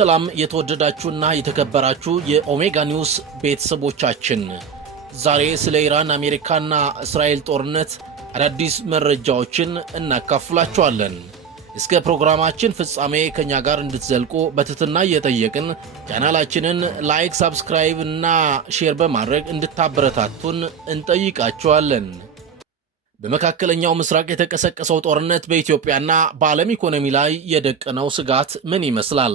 ሰላም የተወደዳችሁና የተከበራችሁ የኦሜጋ ኒውስ ቤተሰቦቻችን፣ ዛሬ ስለ ኢራን አሜሪካና እስራኤል ጦርነት አዳዲስ መረጃዎችን እናካፍላችኋለን። እስከ ፕሮግራማችን ፍጻሜ ከኛ ጋር እንድትዘልቁ በትህትና እየጠየቅን ቻናላችንን ላይክ፣ ሰብስክራይብ እና ሼር በማድረግ እንድታበረታቱን እንጠይቃችኋለን። በመካከለኛው ምስራቅ የተቀሰቀሰው ጦርነት በኢትዮጵያና በዓለም ኢኮኖሚ ላይ የደቀነው ስጋት ምን ይመስላል?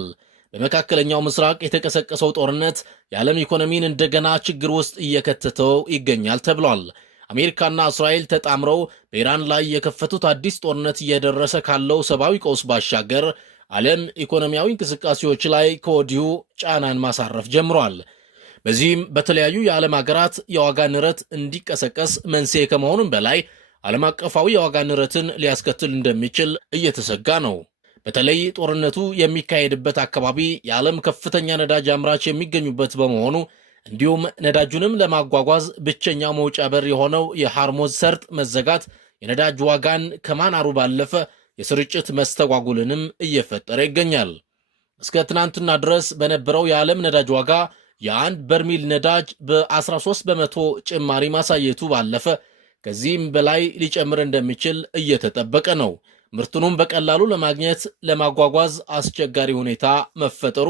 በመካከለኛው ምስራቅ የተቀሰቀሰው ጦርነት የዓለም ኢኮኖሚን እንደገና ችግር ውስጥ እየከተተው ይገኛል ተብሏል። አሜሪካና እስራኤል ተጣምረው በኢራን ላይ የከፈቱት አዲስ ጦርነት እየደረሰ ካለው ሰብአዊ ቀውስ ባሻገር ዓለም ኢኮኖሚያዊ እንቅስቃሴዎች ላይ ከወዲሁ ጫናን ማሳረፍ ጀምሯል። በዚህም በተለያዩ የዓለም ሀገራት የዋጋ ንረት እንዲቀሰቀስ መንስኤ ከመሆኑም በላይ ዓለም አቀፋዊ የዋጋ ንረትን ሊያስከትል እንደሚችል እየተሰጋ ነው። በተለይ ጦርነቱ የሚካሄድበት አካባቢ የዓለም ከፍተኛ ነዳጅ አምራች የሚገኙበት በመሆኑ እንዲሁም ነዳጁንም ለማጓጓዝ ብቸኛው መውጫ በር የሆነው የሃርሞዝ ሰርጥ መዘጋት የነዳጅ ዋጋን ከማናሩ ባለፈ የስርጭት መስተጓጉልንም እየፈጠረ ይገኛል። እስከ ትናንትና ድረስ በነበረው የዓለም ነዳጅ ዋጋ የአንድ በርሚል ነዳጅ በ13 በመቶ ጭማሪ ማሳየቱ ባለፈ ከዚህም በላይ ሊጨምር እንደሚችል እየተጠበቀ ነው። ምርቱንም በቀላሉ ለማግኘት ለማጓጓዝ አስቸጋሪ ሁኔታ መፈጠሩ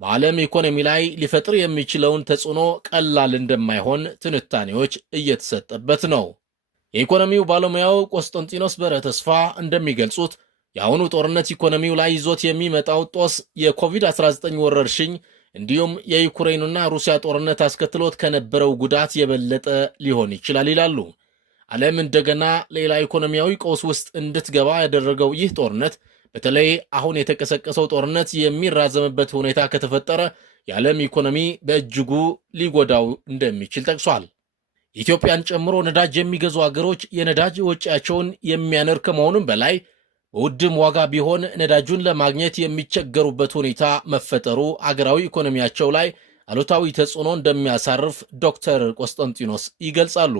በዓለም ኢኮኖሚ ላይ ሊፈጥር የሚችለውን ተጽዕኖ ቀላል እንደማይሆን ትንታኔዎች እየተሰጠበት ነው። የኢኮኖሚው ባለሙያው ቆስጠንጢኖስ በረ ተስፋ እንደሚገልጹት የአሁኑ ጦርነት ኢኮኖሚው ላይ ይዞት የሚመጣው ጦስ የኮቪድ-19 ወረርሽኝ እንዲሁም የዩክሬንና ሩሲያ ጦርነት አስከትሎት ከነበረው ጉዳት የበለጠ ሊሆን ይችላል ይላሉ። ዓለም እንደገና ሌላ ኢኮኖሚያዊ ቀውስ ውስጥ እንድትገባ ያደረገው ይህ ጦርነት በተለይ አሁን የተቀሰቀሰው ጦርነት የሚራዘምበት ሁኔታ ከተፈጠረ የዓለም ኢኮኖሚ በእጅጉ ሊጎዳው እንደሚችል ጠቅሷል። ኢትዮጵያን ጨምሮ ነዳጅ የሚገዙ አገሮች የነዳጅ ወጪያቸውን የሚያንር ከመሆኑም በላይ በውድም ዋጋ ቢሆን ነዳጁን ለማግኘት የሚቸገሩበት ሁኔታ መፈጠሩ አገራዊ ኢኮኖሚያቸው ላይ አሉታዊ ተጽዕኖ እንደሚያሳርፍ ዶክተር ቆስጠንጢኖስ ይገልጻሉ።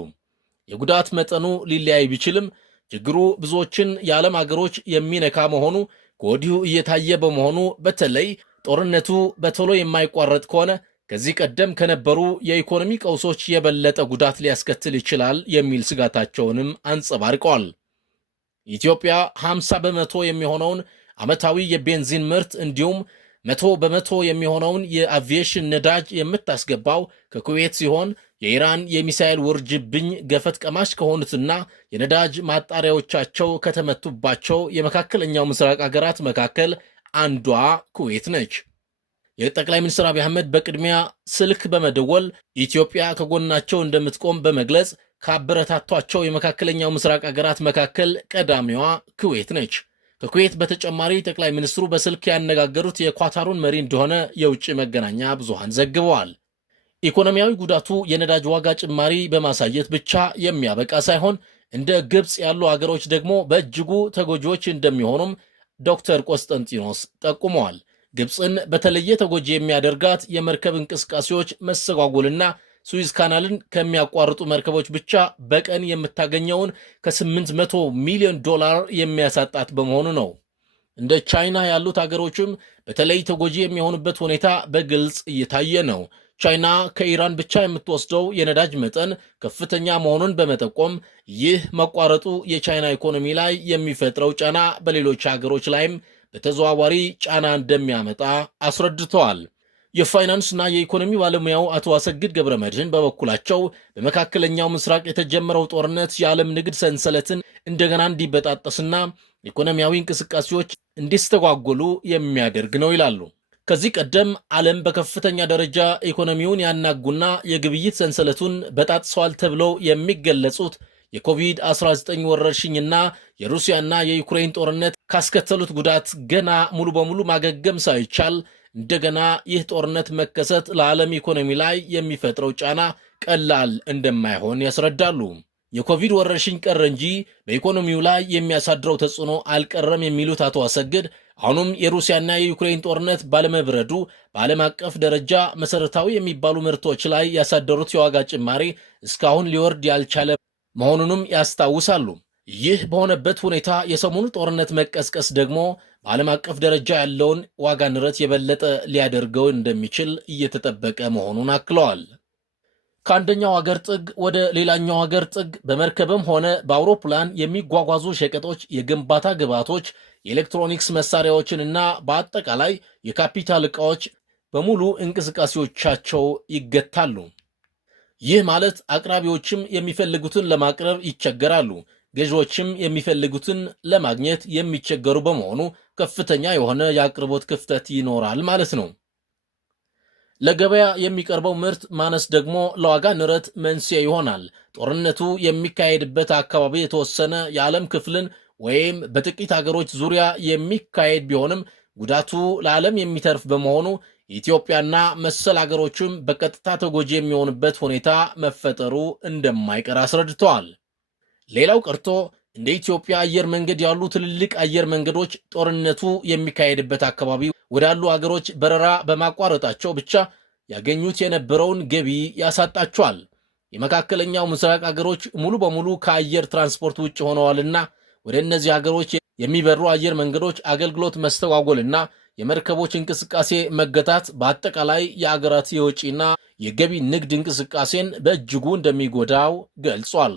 የጉዳት መጠኑ ሊለያይ ቢችልም ችግሩ ብዙዎችን የዓለም አገሮች የሚነካ መሆኑ ከወዲሁ እየታየ በመሆኑ በተለይ ጦርነቱ በቶሎ የማይቋረጥ ከሆነ ከዚህ ቀደም ከነበሩ የኢኮኖሚ ቀውሶች የበለጠ ጉዳት ሊያስከትል ይችላል የሚል ስጋታቸውንም አንጸባርቀዋል። ኢትዮጵያ 50 በመቶ የሚሆነውን ዓመታዊ የቤንዚን ምርት እንዲሁም 100 በመቶ የሚሆነውን የአቪዬሽን ነዳጅ የምታስገባው ከኩዌት ሲሆን የኢራን የሚሳኤል ውርጅብኝ ገፈት ቀማሽ ከሆኑትና የነዳጅ ማጣሪያዎቻቸው ከተመቱባቸው የመካከለኛው ምስራቅ አገራት መካከል አንዷ ኩዌት ነች። የጠቅላይ ሚኒስትር አብይ አህመድ በቅድሚያ ስልክ በመደወል ኢትዮጵያ ከጎናቸው እንደምትቆም በመግለጽ ካበረታቷቸው የመካከለኛው ምስራቅ አገራት መካከል ቀዳሚዋ ኩዌት ነች። ከኩዌት በተጨማሪ ጠቅላይ ሚኒስትሩ በስልክ ያነጋገሩት የኳታሩን መሪ እንደሆነ የውጭ መገናኛ ብዙሃን ዘግበዋል። ኢኮኖሚያዊ ጉዳቱ የነዳጅ ዋጋ ጭማሪ በማሳየት ብቻ የሚያበቃ ሳይሆን እንደ ግብፅ ያሉ አገሮች ደግሞ በእጅጉ ተጎጂዎች እንደሚሆኑም ዶክተር ቆስጠንጢኖስ ጠቁመዋል። ግብፅን በተለየ ተጎጂ የሚያደርጋት የመርከብ እንቅስቃሴዎች መስተጓጎልና ስዊዝ ካናልን ከሚያቋርጡ መርከቦች ብቻ በቀን የምታገኘውን ከ800 ሚሊዮን ዶላር የሚያሳጣት በመሆኑ ነው። እንደ ቻይና ያሉት አገሮችም በተለይ ተጎጂ የሚሆኑበት ሁኔታ በግልጽ እየታየ ነው። ቻይና ከኢራን ብቻ የምትወስደው የነዳጅ መጠን ከፍተኛ መሆኑን በመጠቆም ይህ መቋረጡ የቻይና ኢኮኖሚ ላይ የሚፈጥረው ጫና በሌሎች ሀገሮች ላይም በተዘዋዋሪ ጫና እንደሚያመጣ አስረድተዋል። የፋይናንስና የኢኮኖሚ ባለሙያው አቶ አሰግድ ገብረ መድህን በበኩላቸው በመካከለኛው ምስራቅ የተጀመረው ጦርነት የዓለም ንግድ ሰንሰለትን እንደገና እንዲበጣጠስና ኢኮኖሚያዊ እንቅስቃሴዎች እንዲስተጓጎሉ የሚያደርግ ነው ይላሉ። ከዚህ ቀደም ዓለም በከፍተኛ ደረጃ ኢኮኖሚውን ያናጉና የግብይት ሰንሰለቱን በጣጥሰዋል ተብለው የሚገለጹት የኮቪድ-19 ወረርሽኝና የሩሲያና የዩክሬን ጦርነት ካስከተሉት ጉዳት ገና ሙሉ በሙሉ ማገገም ሳይቻል እንደገና ይህ ጦርነት መከሰት ለዓለም ኢኮኖሚ ላይ የሚፈጥረው ጫና ቀላል እንደማይሆን ያስረዳሉ። የኮቪድ ወረርሽኝ ቀረ እንጂ በኢኮኖሚው ላይ የሚያሳድረው ተጽዕኖ አልቀረም የሚሉት አቶ አሰግድ አሁንም የሩሲያና የዩክሬን ጦርነት ባለመብረዱ በዓለም አቀፍ ደረጃ መሰረታዊ የሚባሉ ምርቶች ላይ ያሳደሩት የዋጋ ጭማሪ እስካሁን ሊወርድ ያልቻለ መሆኑንም ያስታውሳሉ። ይህ በሆነበት ሁኔታ የሰሞኑ ጦርነት መቀስቀስ ደግሞ በዓለም አቀፍ ደረጃ ያለውን ዋጋ ንረት የበለጠ ሊያደርገው እንደሚችል እየተጠበቀ መሆኑን አክለዋል። ከአንደኛው ሀገር ጥግ ወደ ሌላኛው ሀገር ጥግ በመርከብም ሆነ በአውሮፕላን የሚጓጓዙ ሸቀጦች፣ የግንባታ ግብዓቶች፣ የኤሌክትሮኒክስ መሳሪያዎችንና በአጠቃላይ የካፒታል ዕቃዎች በሙሉ እንቅስቃሴዎቻቸው ይገታሉ። ይህ ማለት አቅራቢዎችም የሚፈልጉትን ለማቅረብ ይቸገራሉ፣ ገዢዎችም የሚፈልጉትን ለማግኘት የሚቸገሩ በመሆኑ ከፍተኛ የሆነ የአቅርቦት ክፍተት ይኖራል ማለት ነው። ለገበያ የሚቀርበው ምርት ማነስ ደግሞ ለዋጋ ንረት መንስኤ ይሆናል። ጦርነቱ የሚካሄድበት አካባቢ የተወሰነ የዓለም ክፍልን ወይም በጥቂት ሀገሮች ዙሪያ የሚካሄድ ቢሆንም ጉዳቱ ለዓለም የሚተርፍ በመሆኑ ኢትዮጵያና መሰል ሀገሮችም በቀጥታ ተጎጂ የሚሆንበት ሁኔታ መፈጠሩ እንደማይቀር አስረድተዋል። ሌላው ቀርቶ እንደ ኢትዮጵያ አየር መንገድ ያሉ ትልልቅ አየር መንገዶች ጦርነቱ የሚካሄድበት አካባቢ ወዳሉ አገሮች በረራ በማቋረጣቸው ብቻ ያገኙት የነበረውን ገቢ ያሳጣቸዋል። የመካከለኛው ምስራቅ አገሮች ሙሉ በሙሉ ከአየር ትራንስፖርት ውጭ ሆነዋልና ወደ እነዚህ አገሮች የሚበሩ አየር መንገዶች አገልግሎት መስተጓጎልና የመርከቦች እንቅስቃሴ መገታት በአጠቃላይ የአገራት የወጪና የገቢ ንግድ እንቅስቃሴን በእጅጉ እንደሚጎዳው ገልጿል።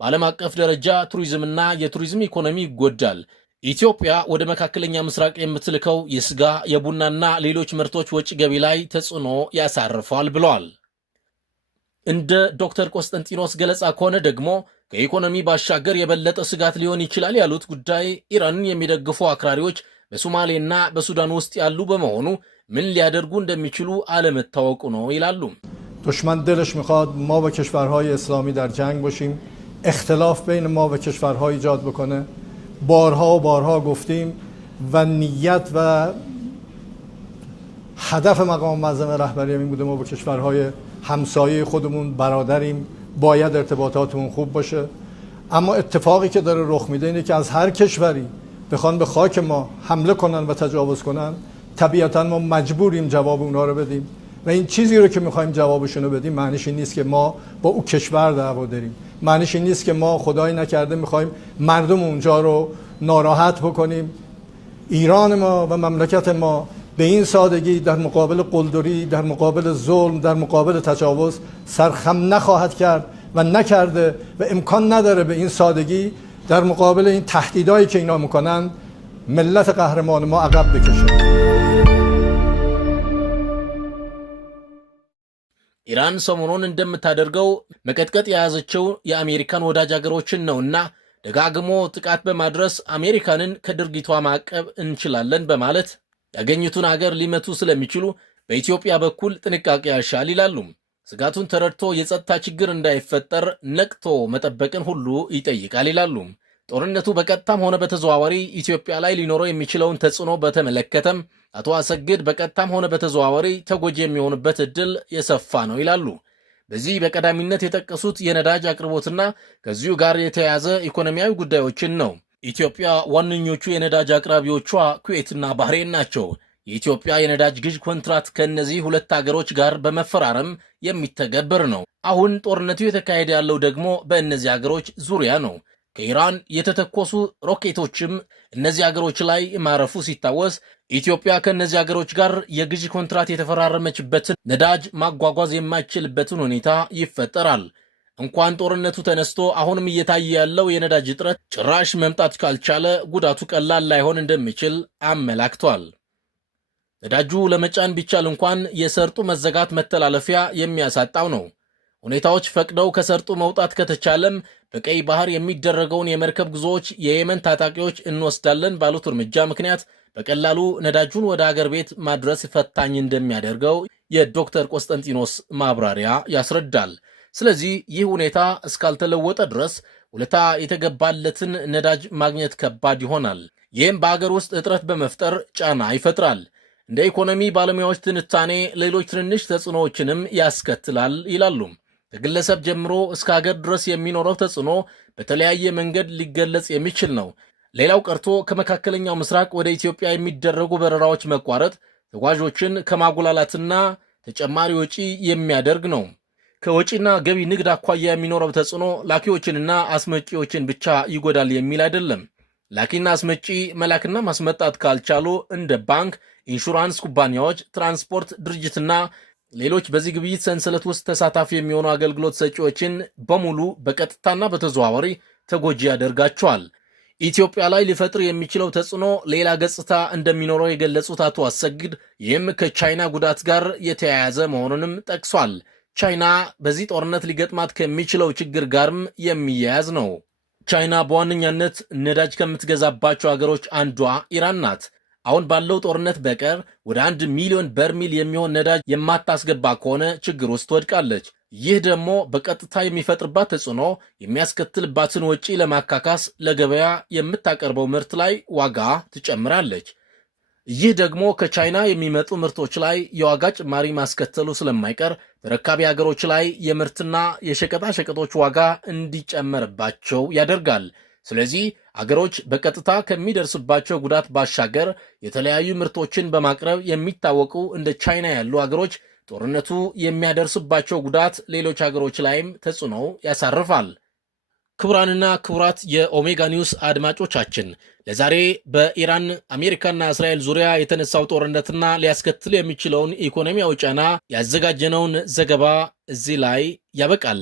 በዓለም አቀፍ ደረጃ ቱሪዝምና የቱሪዝም ኢኮኖሚ ይጎዳል። ኢትዮጵያ ወደ መካከለኛ ምስራቅ የምትልከው የስጋ፣ የቡናና ሌሎች ምርቶች ወጪ ገቢ ላይ ተጽዕኖ ያሳርፋል ብለዋል። እንደ ዶክተር ቆስጠንጢኖስ ገለጻ ከሆነ ደግሞ ከኢኮኖሚ ባሻገር የበለጠ ስጋት ሊሆን ይችላል ያሉት ጉዳይ ኢራንን የሚደግፉ አክራሪዎች በሶማሌና በሱዳን ውስጥ ያሉ በመሆኑ ምን ሊያደርጉ እንደሚችሉ አለመታወቁ ነው ይላሉ። دشمن دلش میخواد ما و کشورهای اسلامی در جنگ باشیم، اختلاف بین ما و کشورها ایجاد بکنه. بارها و بارها گفتیم و نیت و هدف مقام معظم رهبری این بوده ما با کشورهای همسایه خودمون برادریم، باید ارتباطاتمون خوب باشه. اما اتفاقی که داره رخ میده اینه که از هر کشوری بخوان به خاک ما حمله کنن و تجاوز کنن، طبیعتا ما مجبوریم جواب اونها رو بدیم و این چیزی رو که میخوایم جوابشون رو بدیم معنیش این نیست که ما با اون کشور دعوا داریم، معنیش این نیست که ما خدای نکرده میخوایم مردم اونجا رو ناراحت بکنیم. ایران ما و مملکت ما به این سادگی در مقابل قلدری، در مقابل ظلم، در مقابل تجاوز سرخم نخواهد کرد و نکرده و امکان نداره به این سادگی در مقابل این تهدیدایی که اینا میکنن ملت قهرمان ما عقب بکشه. ኢራን ሰሞኑን እንደምታደርገው መቀጥቀጥ የያዘችው የአሜሪካን ወዳጅ ሀገሮችን ነውና ደጋግሞ ጥቃት በማድረስ አሜሪካንን ከድርጊቷ ማዕቀብ እንችላለን በማለት ያገኙትን ሀገር ሊመቱ ስለሚችሉ በኢትዮጵያ በኩል ጥንቃቄ ያሻል ይላሉ። ስጋቱን ተረድቶ የጸጥታ ችግር እንዳይፈጠር ነቅቶ መጠበቅን ሁሉ ይጠይቃል ይላሉ። ጦርነቱ በቀጥታም ሆነ በተዘዋዋሪ ኢትዮጵያ ላይ ሊኖረው የሚችለውን ተጽዕኖ በተመለከተም አቶ አሰግድ በቀጥታም ሆነ በተዘዋዋሪ ተጎጂ የሚሆንበት ዕድል የሰፋ ነው ይላሉ። በዚህ በቀዳሚነት የጠቀሱት የነዳጅ አቅርቦትና ከዚሁ ጋር የተያያዘ ኢኮኖሚያዊ ጉዳዮችን ነው። ኢትዮጵያ ዋነኞቹ የነዳጅ አቅራቢዎቿ ኩዌትና ባህሬን ናቸው። የኢትዮጵያ የነዳጅ ግዥ ኮንትራት ከእነዚህ ሁለት አገሮች ጋር በመፈራረም የሚተገበር ነው። አሁን ጦርነቱ የተካሄደ ያለው ደግሞ በእነዚህ አገሮች ዙሪያ ነው። ከኢራን የተተኮሱ ሮኬቶችም እነዚህ አገሮች ላይ ማረፉ ሲታወስ ኢትዮጵያ ከእነዚህ አገሮች ጋር የግዥ ኮንትራት የተፈራረመችበትን ነዳጅ ማጓጓዝ የማይችልበትን ሁኔታ ይፈጠራል። እንኳን ጦርነቱ ተነስቶ አሁንም እየታየ ያለው የነዳጅ እጥረት ጭራሽ መምጣት ካልቻለ ጉዳቱ ቀላል ላይሆን እንደሚችል አመላክቷል። ነዳጁ ለመጫን ቢቻል እንኳን የሰርጡ መዘጋት መተላለፊያ የሚያሳጣው ነው። ሁኔታዎች ፈቅደው ከሰርጡ መውጣት ከተቻለም በቀይ ባህር የሚደረገውን የመርከብ ጉዞዎች የየመን ታጣቂዎች እንወስዳለን ባሉት እርምጃ ምክንያት በቀላሉ ነዳጁን ወደ አገር ቤት ማድረስ ፈታኝ እንደሚያደርገው የዶክተር ቆስጠንጢኖስ ማብራሪያ ያስረዳል። ስለዚህ ይህ ሁኔታ እስካልተለወጠ ድረስ ውለታ የተገባለትን ነዳጅ ማግኘት ከባድ ይሆናል። ይህም በአገር ውስጥ እጥረት በመፍጠር ጫና ይፈጥራል። እንደ ኢኮኖሚ ባለሙያዎች ትንታኔ ሌሎች ትንንሽ ተጽዕኖዎችንም ያስከትላል ይላሉ። ከግለሰብ ጀምሮ እስከ ሀገር ድረስ የሚኖረው ተጽዕኖ በተለያየ መንገድ ሊገለጽ የሚችል ነው። ሌላው ቀርቶ ከመካከለኛው ምስራቅ ወደ ኢትዮጵያ የሚደረጉ በረራዎች መቋረጥ ተጓዦችን ከማጉላላትና ተጨማሪ ወጪ የሚያደርግ ነው። ከወጪና ገቢ ንግድ አኳያ የሚኖረው ተጽዕኖ ላኪዎችንና አስመጪዎችን ብቻ ይጎዳል የሚል አይደለም። ላኪና አስመጪ መላክና ማስመጣት ካልቻሉ እንደ ባንክ፣ ኢንሹራንስ ኩባንያዎች፣ ትራንስፖርት ድርጅትና ሌሎች በዚህ ግብይት ሰንሰለት ውስጥ ተሳታፊ የሚሆኑ አገልግሎት ሰጪዎችን በሙሉ በቀጥታና በተዘዋዋሪ ተጎጂ ያደርጋቸዋል። ኢትዮጵያ ላይ ሊፈጥር የሚችለው ተጽዕኖ ሌላ ገጽታ እንደሚኖረው የገለጹት አቶ አሰግድ ይህም ከቻይና ጉዳት ጋር የተያያዘ መሆኑንም ጠቅሷል። ቻይና በዚህ ጦርነት ሊገጥማት ከሚችለው ችግር ጋርም የሚያያዝ ነው። ቻይና በዋነኛነት ነዳጅ ከምትገዛባቸው አገሮች አንዷ ኢራን ናት። አሁን ባለው ጦርነት በቀር ወደ 1 ሚሊዮን በርሚል የሚሆን ነዳጅ የማታስገባ ከሆነ ችግር ውስጥ ትወድቃለች። ይህ ደግሞ በቀጥታ የሚፈጥርባት ተጽዕኖ የሚያስከትልባትን ወጪ ለማካካስ ለገበያ የምታቀርበው ምርት ላይ ዋጋ ትጨምራለች። ይህ ደግሞ ከቻይና የሚመጡ ምርቶች ላይ የዋጋ ጭማሪ ማስከተሉ ስለማይቀር ተረካቢ ሀገሮች ላይ የምርትና የሸቀጣሸቀጦች ዋጋ እንዲጨመርባቸው ያደርጋል። ስለዚህ አገሮች በቀጥታ ከሚደርስባቸው ጉዳት ባሻገር የተለያዩ ምርቶችን በማቅረብ የሚታወቁ እንደ ቻይና ያሉ አገሮች ጦርነቱ የሚያደርስባቸው ጉዳት ሌሎች አገሮች ላይም ተጽዕኖ ያሳርፋል። ክቡራንና ክቡራት የኦሜጋ ኒውስ አድማጮቻችን ለዛሬ በኢራን አሜሪካና እስራኤል ዙሪያ የተነሳው ጦርነትና ሊያስከትል የሚችለውን ኢኮኖሚያዊ ጫና ያዘጋጀነውን ዘገባ እዚህ ላይ ያበቃል።